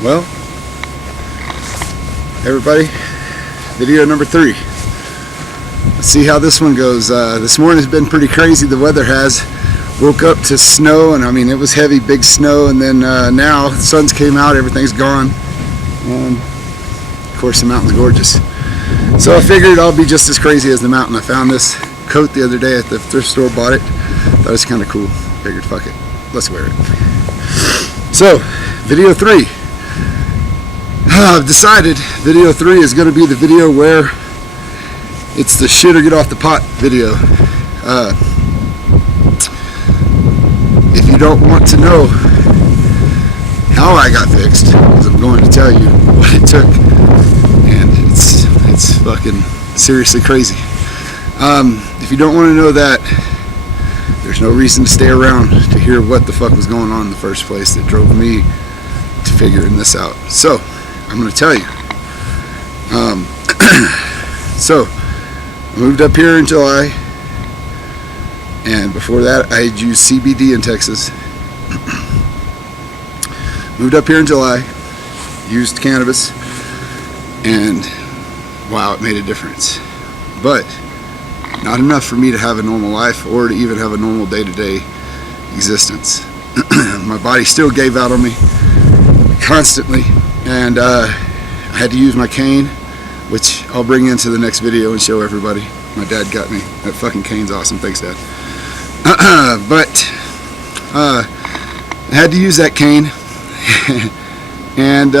Well, everybody, video number 3. Let's see how this one goes. This morning has been pretty crazy. The weather has. Woke up to snow, and I mean, it was heavy, big snow, and then now the sun's came out, everything's gone, and of course the mountain's gorgeous. So I figured I'll be just as crazy as the mountain. I found this coat the other day at the thrift store, bought it, thought it was kind of cool. Figured, fuck it, let's wear it. So, video 3. I've decided video 3 is going to be the video where it's the shit or get off the pot video. If you don't want to know how I got fixed, because I'm going to tell you what it took, and it's fucking seriously crazy. If you don't want to know that, there's no reason to stay around to hear what the fuck was going on in the first place that drove me to figuring this out. So, I'm going to tell you. So, I moved up here in July, and before that I had used CBD in Texas. Moved up here in July, used cannabis, and wow, it made a difference. But not enough for me to have a normal life or to even have a normal day-to-day existence. My body still gave out on me constantly, and I had to use my cane, which I'll bring into the next video and show everybody. My dad got me. That fucking cane's awesome. Thanks, Dad. But I had to use that cane, and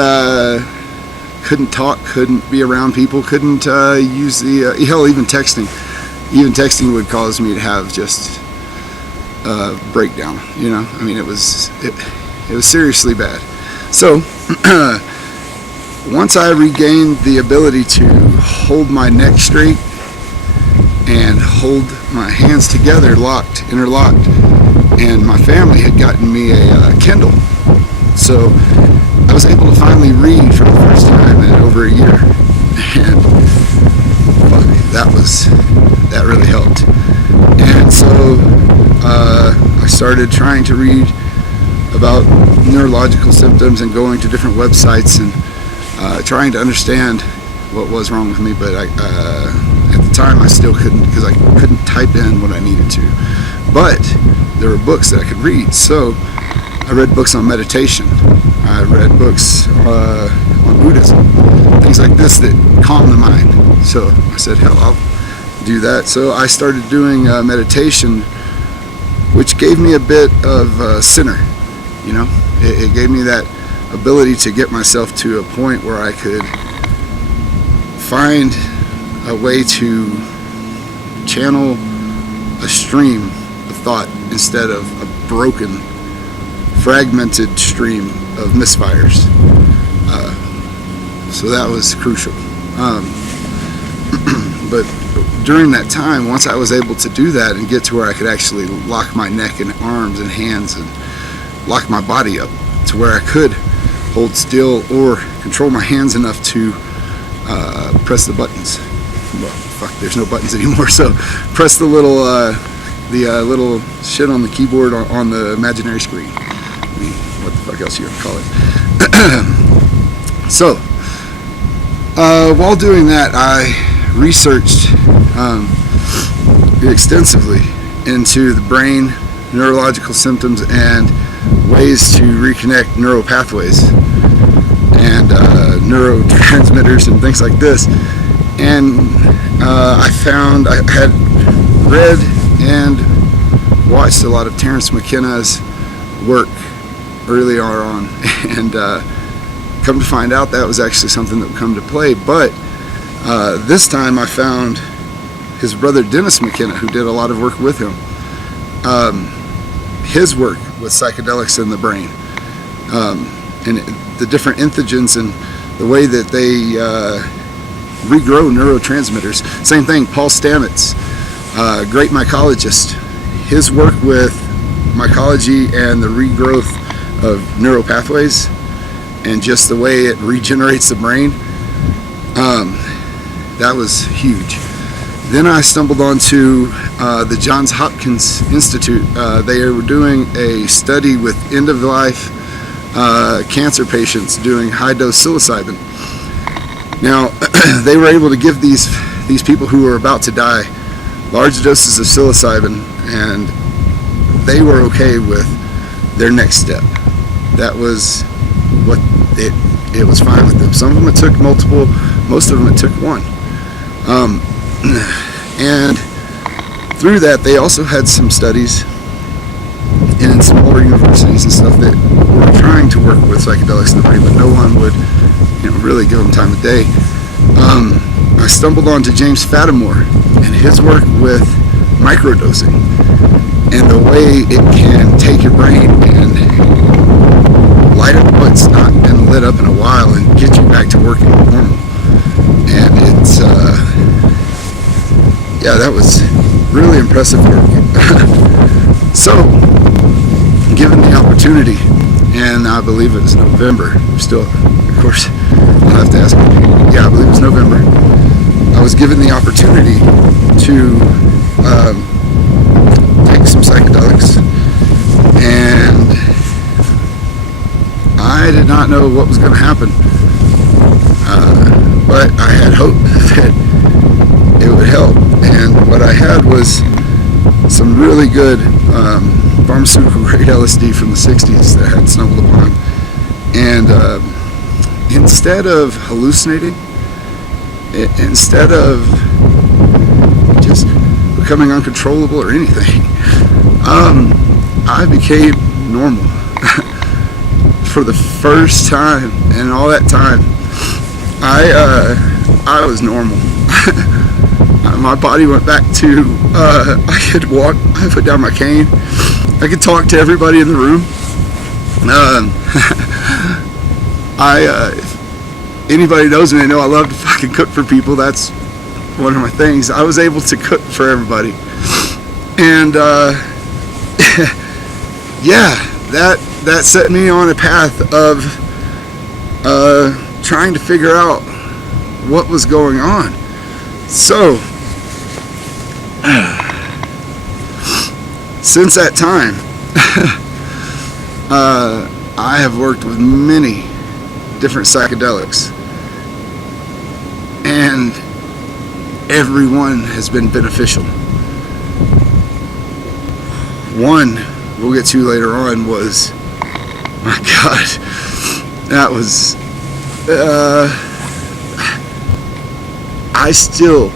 couldn't talk, couldn't be around people, couldn't use the hell, even texting. Even texting would cause me to have just a breakdown. You know, I mean, it was seriously bad. So once I regained the ability to hold my neck straight and hold my hands together, interlocked, and my family had gotten me a Kindle, so I was able to finally read for the first time in over a year, and fuck, that really helped. And so I started trying to read about neurological symptoms and going to different websites and trying to understand what was wrong with me, but at the time I still couldn't, because I couldn't type in what I needed to. But there were books that I could read, so I read books on meditation. I read books on Buddhism, things like this that calm the mind. So I said, hell, I'll do that. So I started doing meditation, which gave me a bit of center. You know, it gave me that ability to get myself to a point where I could find a way to channel a stream of thought instead of a broken, fragmented stream of misfires. So that was crucial. But during that time, once I was able to do that and get to where I could actually lock my neck and arms and hands and lock my body up to where I could hold still or control my hands enough to press the buttons. Well, fuck, there's no buttons anymore, so press the little little shit on the keyboard on the imaginary screen. I mean, what the fuck else you gonna call it? So while doing that, I researched extensively into the brain, neurological symptoms, and ways to reconnect neural pathways and neurotransmitters and things like this. And I found I had read and watched a lot of Terence McKenna's work early on, and come to find out that was actually something that would come to play. But this time I found his brother Dennis McKenna, who did a lot of work with him, his work with psychedelics in the brain, and the different entheogens and the way that they regrow neurotransmitters. Same thing, Paul Stamets, great mycologist, his work with mycology and the regrowth of neural pathways and just the way it regenerates the brain, that was huge. Then I stumbled onto the Johns Hopkins Institute. They were doing a study with end-of-life cancer patients doing high-dose psilocybin. Now, they were able to give these people who were about to die large doses of psilocybin, and they were okay with their next step. That was what it was fine with them. Some of them it took multiple, most of them it took one. And through that, they also had some studies in smaller universities and stuff that were trying to work with psychedelics in the brain, but no one would, really give them time of day. I stumbled onto James Fatimore and his work with microdosing and the way it can take your brain and light up what's not been lit up in a while and get you back to working normal. And it's, that was really impressive work. So, given the opportunity, and I believe it was November, still, of course, I'll have to ask, I believe it was November, I was given the opportunity to take some psychedelics, and I did not know what was going to happen, but I had hope that it would help. And what I had was some really good pharmaceutical grade LSD from the 60s that I had stumbled upon. And instead of hallucinating, instead of just becoming uncontrollable or anything, I became normal. For the first time in all that time, I was normal. My body went back to, I could walk, I put down my cane, I could talk to everybody in the room. If anybody knows me, they know I love to fucking cook for people. That's one of my things. I was able to cook for everybody. And, that set me on a path of trying to figure out what was going on. So, since that time, I have worked with many different psychedelics, and every one has been beneficial. One we'll get to later on was, my God, that was, I still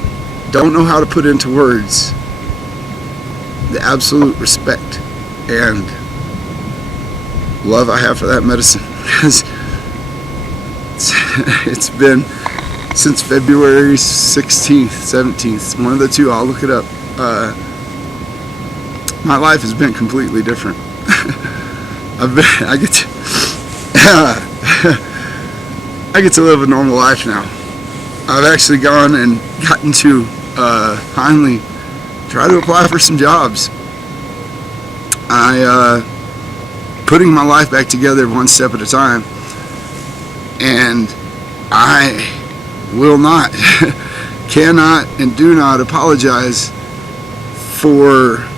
don't know how to put into words the absolute respect and love I have for that medicine, because it's been since February 16th, 17th, one of the two, I'll look it up. My life has been completely different. I get to live a normal life now. I've actually gone and gotten to finally try to apply for some jobs. Putting my life back together one step at a time, and I will not, cannot, and do not apologize for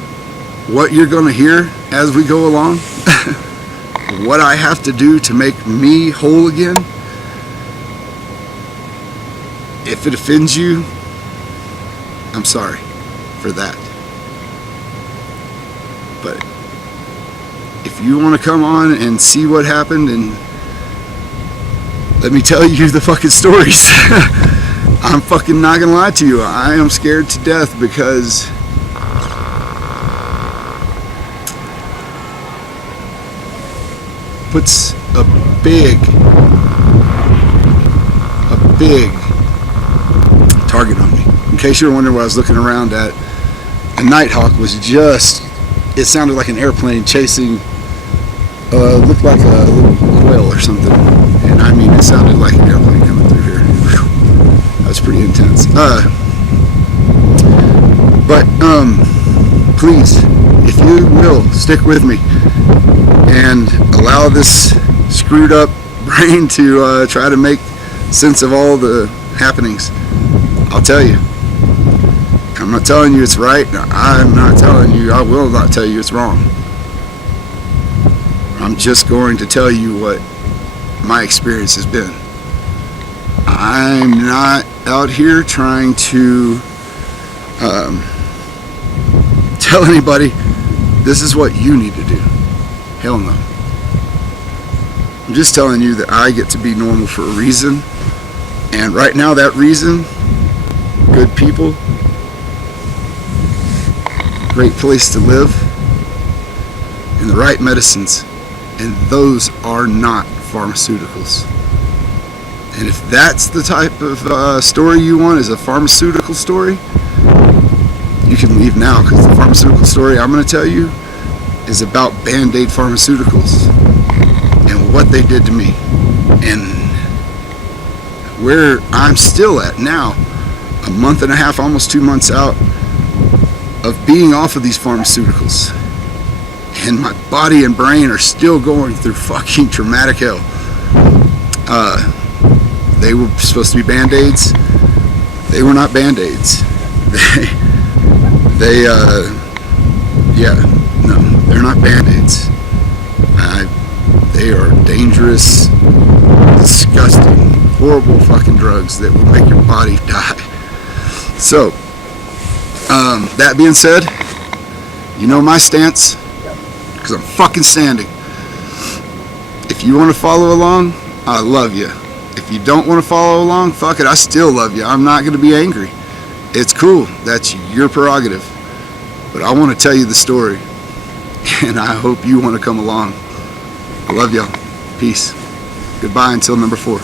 what you're going to hear as we go along. What I have to do to make me whole again. If it offends you, I'm sorry for that. But if you want to come on and see what happened, and let me tell you the fucking stories, I'm fucking not gonna lie to you. I am scared to death, because puts a big target on me. In case you were wondering what I was looking around at, a Nighthawk was just, it sounded like an airplane chasing, looked like a little quail or something. And I mean, it sounded like an airplane coming through here. Whew. That was pretty intense. But please, if you will, stick with me and allow this screwed up brain to try to make sense of all the happenings. I'll tell you. I'm not telling you it's right. I'm not telling you, I will not tell you it's wrong. I'm just going to tell you what my experience has been. I'm not out here trying to tell anybody this is what you need to do. Hell no. I'm just telling you that I get to be normal for a reason, and right now that reason, good people, great place to live, and the right medicines, and those are not pharmaceuticals. And if that's the type of story you want, is a pharmaceutical story, you can leave now, because the pharmaceutical story I'm going to tell you is about Band-Aid pharmaceuticals and what they did to me, and where I'm still at now, a month and a half, almost 2 months out of being off of these pharmaceuticals, and my body and brain are still going through fucking traumatic hell. They were supposed to be Band-Aids. They were not Band-Aids. No, they're not Band-Aids. They are dangerous, disgusting, horrible fucking drugs that will make your body die. So, that being said, you know my stance, because I'm fucking standing. If you want to follow along, I love you. If you don't want to follow along, fuck it, I still love you. I'm not going to be angry. It's cool. That's your prerogative. But I want to tell you the story, and I hope you want to come along. I love y'all. Peace. Goodbye until number 4.